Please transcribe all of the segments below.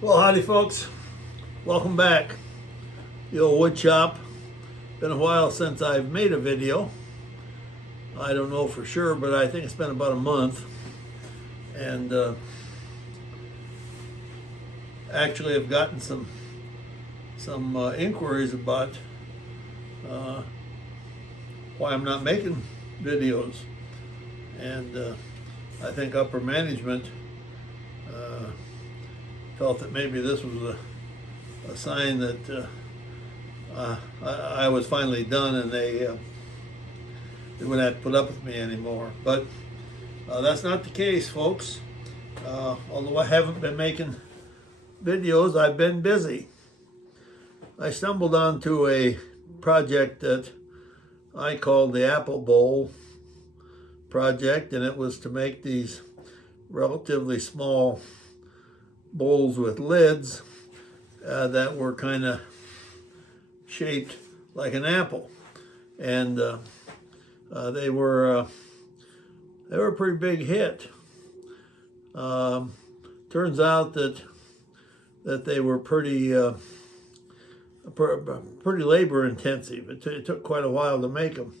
Well, howdy folks, welcome back. The old wood shop. Been a while since I've made a video. I don't know for sure, but I think it's been about a month. And actually I've gotten some inquiries about why I'm not making videos. And I think upper management felt that maybe this was a sign that I was finally done, and they wouldn't have to put up with me anymore. But that's not the case, folks. Although I haven't been making videos, I've been busy. I stumbled onto a project that I called the Apple Bowl project, and it was to make these relatively small bowls with lids that were kind of shaped like an apple, and they were a pretty big hit. Turns out that they were pretty labor intensive. It took quite a while to make them,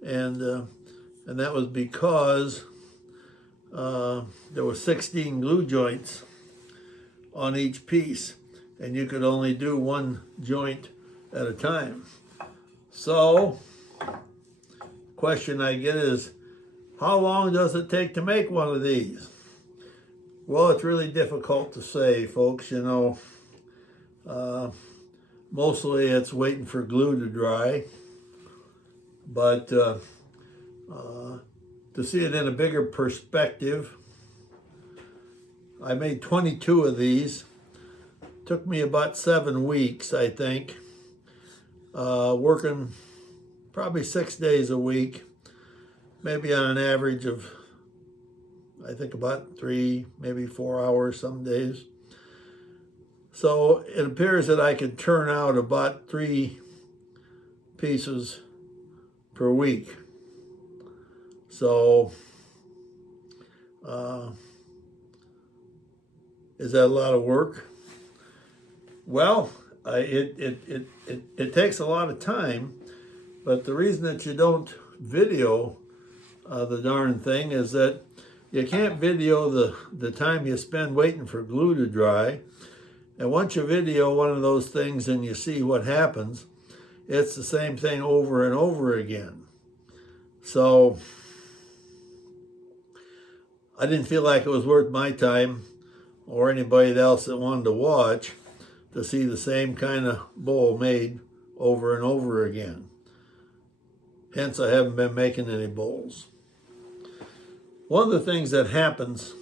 and that was because there were 16 glue joints on each piece, and you could only do one joint at a time. So, question I get is, how long does it take to make one of these? Well, it's really difficult to say, folks. You know, mostly it's waiting for glue to dry, but to see it in a bigger perspective, I made 22 of these. Took me about 7 weeks, I think, working probably 6 days a week, maybe on an average of, I think, about 3, maybe 4 hours some days. So it appears that I could turn out about 3 pieces per week. So is that a lot of work? Well, it takes a lot of time, but the reason that you don't video the darn thing is that you can't video the time you spend waiting for glue to dry. And once you video one of those things and you see what happens, it's the same thing over and over again. So I didn't feel like it was worth my time or anybody else that wanted to watch to see the same kind of bowl made over and over again. Hence, I haven't been making any bowls. One of the things that happens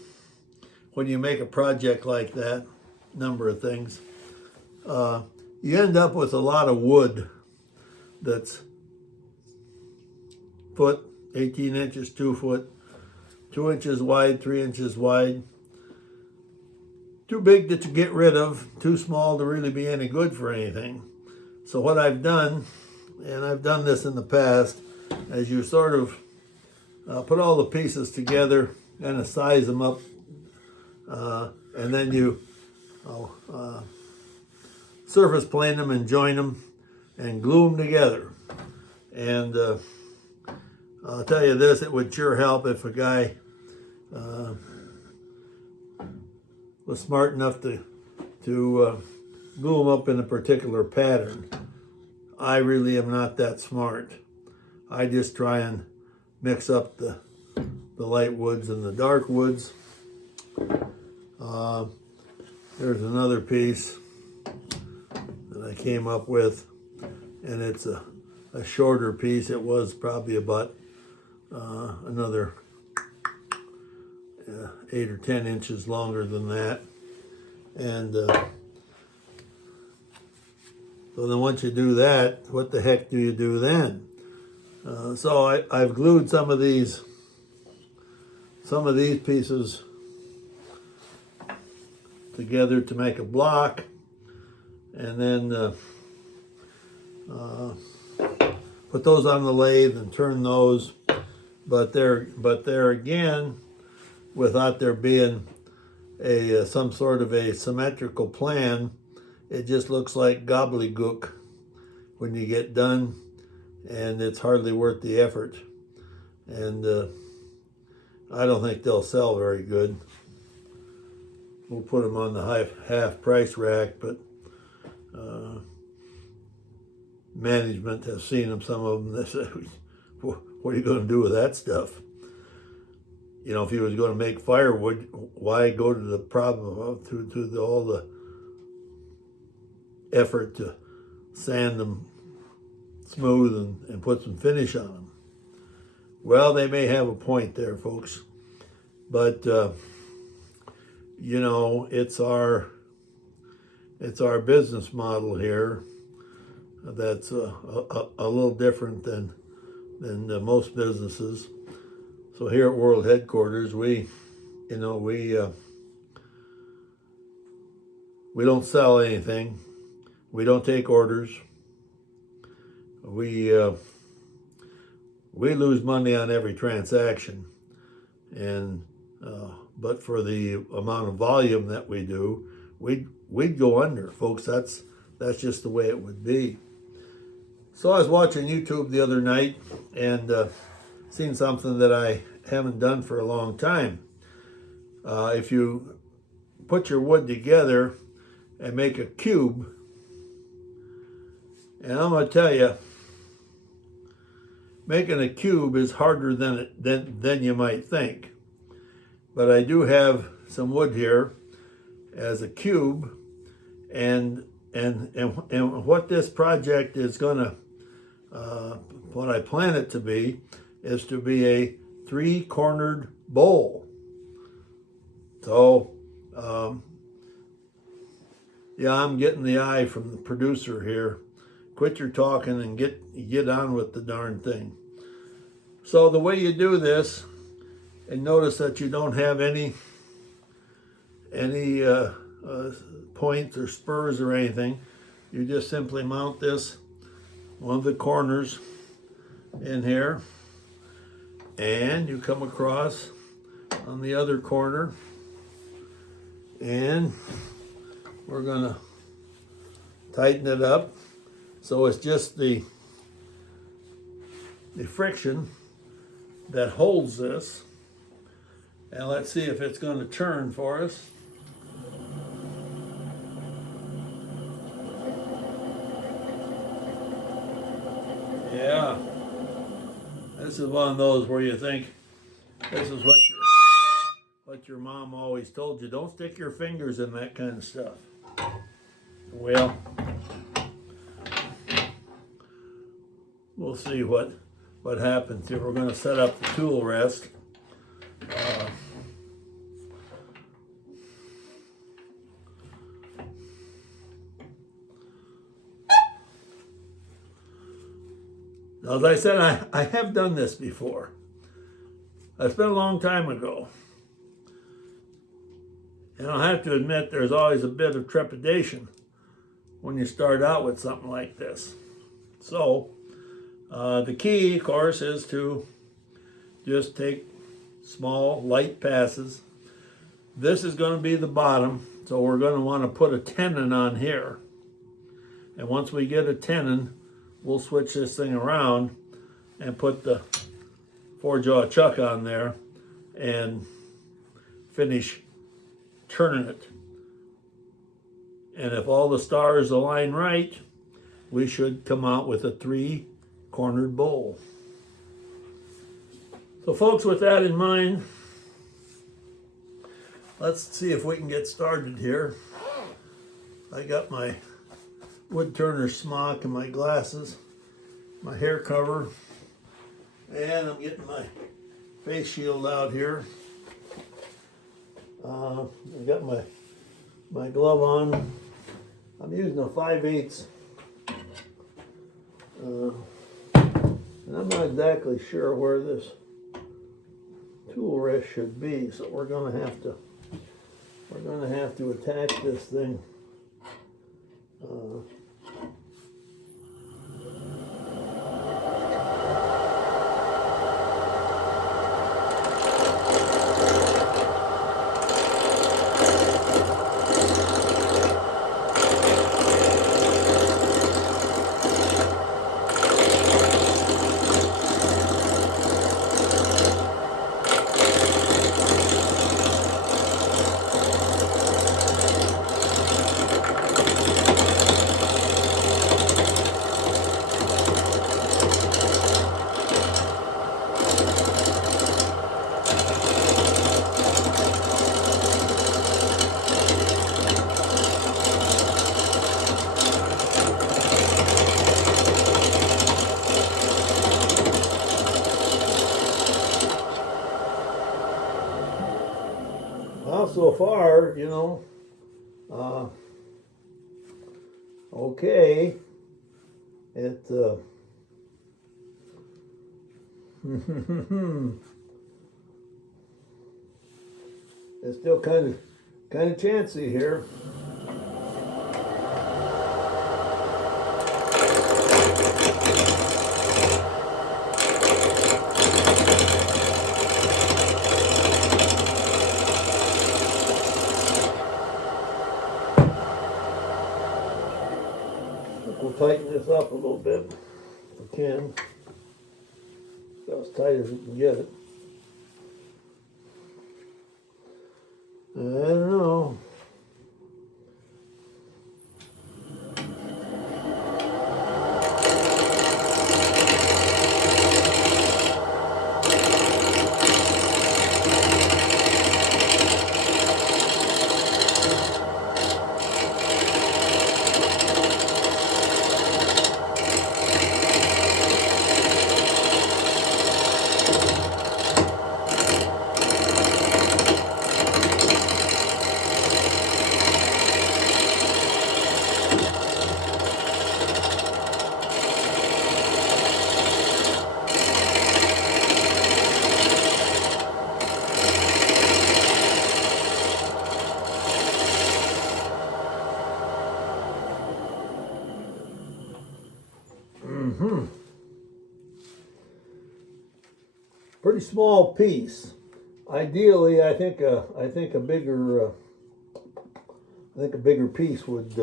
when you make a project like that, number of things, you end up with a lot of wood that's 18 inches, 2 foot, 2 inches wide, 3 inches wide. Too big to get rid of, too small to really be any good for anything. So what I've done, and I've done this in the past, as you sort of put all the pieces together and size them up, and then you surface plane them and join them and glue them together. And I'll tell you this, it would sure help if a guy was smart enough to glue them up in a particular pattern. I really am not that smart. I just try and mix up the light woods and the dark woods. There's another piece that I came up with, and it's a shorter piece. It was probably about another 8 or 10 inches longer than that. And so then once you do that, what the heck do you do then? So I've glued some of these pieces together to make a block, and then put those on the lathe and turn those. But there again, without there being some sort of a symmetrical plan, it just looks like gobbledygook when you get done, and it's hardly worth the effort. And I don't think they'll sell very good. We'll put them on the half price rack, but management has seen them. Some of them, they say, what are you going to do with that stuff? You know, if he was going to make firewood, why go to the problem of all the effort to sand them smooth and put some finish on them? Well, they may have a point there, folks, but you know, it's our business model here that's a little different than most businesses. So here at World Headquarters, we don't sell anything. We don't take orders. We lose money on every transaction, and but for the amount of volume that we do, we'd go under, folks. That's just the way it would be. So I was watching YouTube the other night and seen something that I haven't done for a long time. If you put your wood together and make a cube, and I'm going to tell you, making a cube is harder than you might think. But I do have some wood here as a cube, and what this project is gonna, what I plan it to be, is to be a 3-cornered bowl. So, yeah, I'm getting the eye from the producer here. Quit your talking and get on with the darn thing. So the way you do this, and notice that you don't have any points or spurs or anything. You just simply mount this one of the corners in here, and you come across on the other corner, and we're gonna tighten it up so it's just the friction that holds this. And let's see if it's going to turn for us. Yeah, this is one of those where you think this is what your mom always told you. Don't stick your fingers in that kind of stuff. Well, we'll see what happens here. We're going to set up the tool rest. Now, as I said, I have done this before. It's been a long time ago. And I'll have to admit there's always a bit of trepidation when you start out with something like this. So, the key, of course, is to just take small, light passes. This is going to be the bottom, so we're going to want to put a tenon on here. And once we get a tenon, we'll switch this thing around and put the 4-jaw chuck on there and finish turning it. And if all the stars align right, we should come out with a 3-cornered bowl. So folks, with that in mind, let's see if we can get started here. I got my wood turner smock and my glasses, my hair cover, and I'm getting my face shield out here. I've got my glove on. I'm using a 5/8, and I'm not exactly sure where this tool rest should be, so we're going to have to attach this thing. know, okay, it, it's still kind of chancy here. We'll tighten this up a little bit if we can. About as tight as we can get it. I don't know. Pretty small piece. Ideally, I think a bigger piece would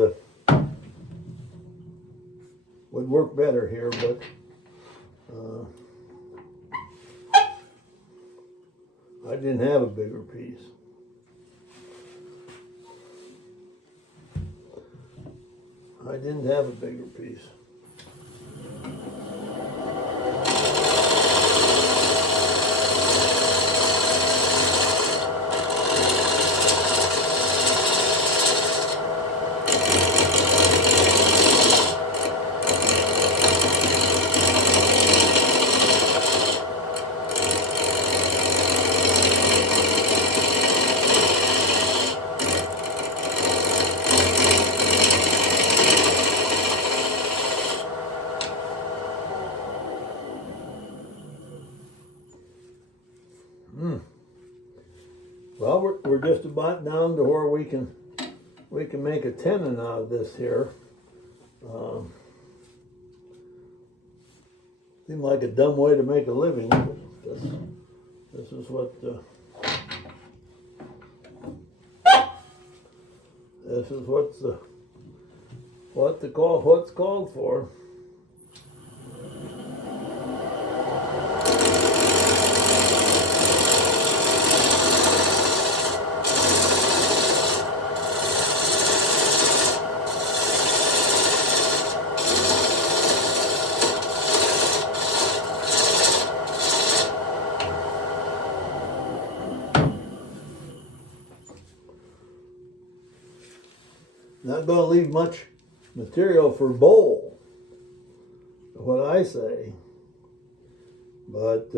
work better here, but I didn't have a bigger piece. I didn't have a bigger piece. Well, we're just about down to where we can make a tenon out of this here. Seemed like a dumb way to make a living. This is what what's called for. Not going to leave much material for bowl, what I say, but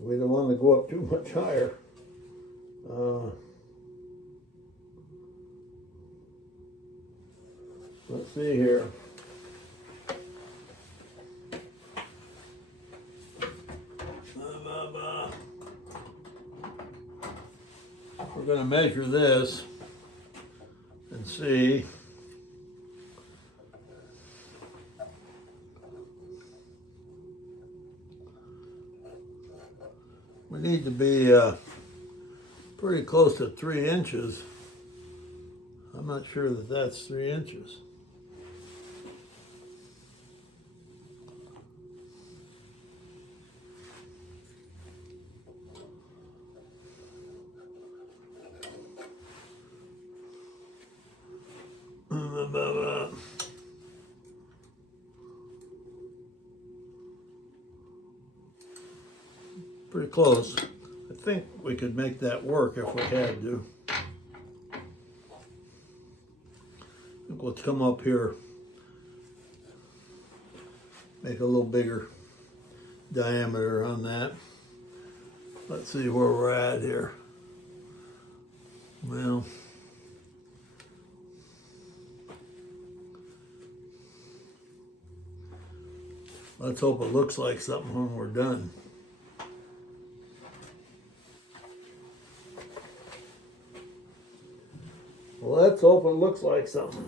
we don't want to go up too much higher. Let's see here. We're going to measure this and see. We need to be pretty close to 3 inches. I'm not sure that that's 3 inches. Pretty close. I think we could make that work if we had to. I think we'll come up here, make a little bigger diameter on that. Let's see where we're at here. Well, let's hope it looks like something when we're done. Well, let's hope it looks like something.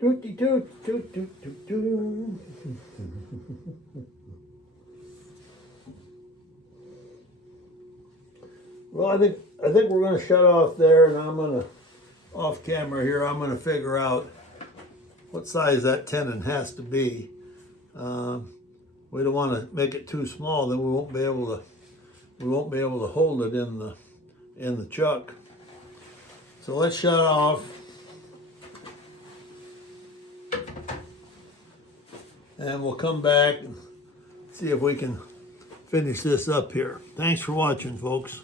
Tooty toot, toot toot toot toot. Well, I think we're going to shut off there, and I'm going to, off camera here, I'm going to figure out what size that tenon has to be. We don't want to make it too small, then we won't be able to hold it in the chuck. So let's shut off. And we'll come back and see if we can finish this up here. Thanks for watching, folks.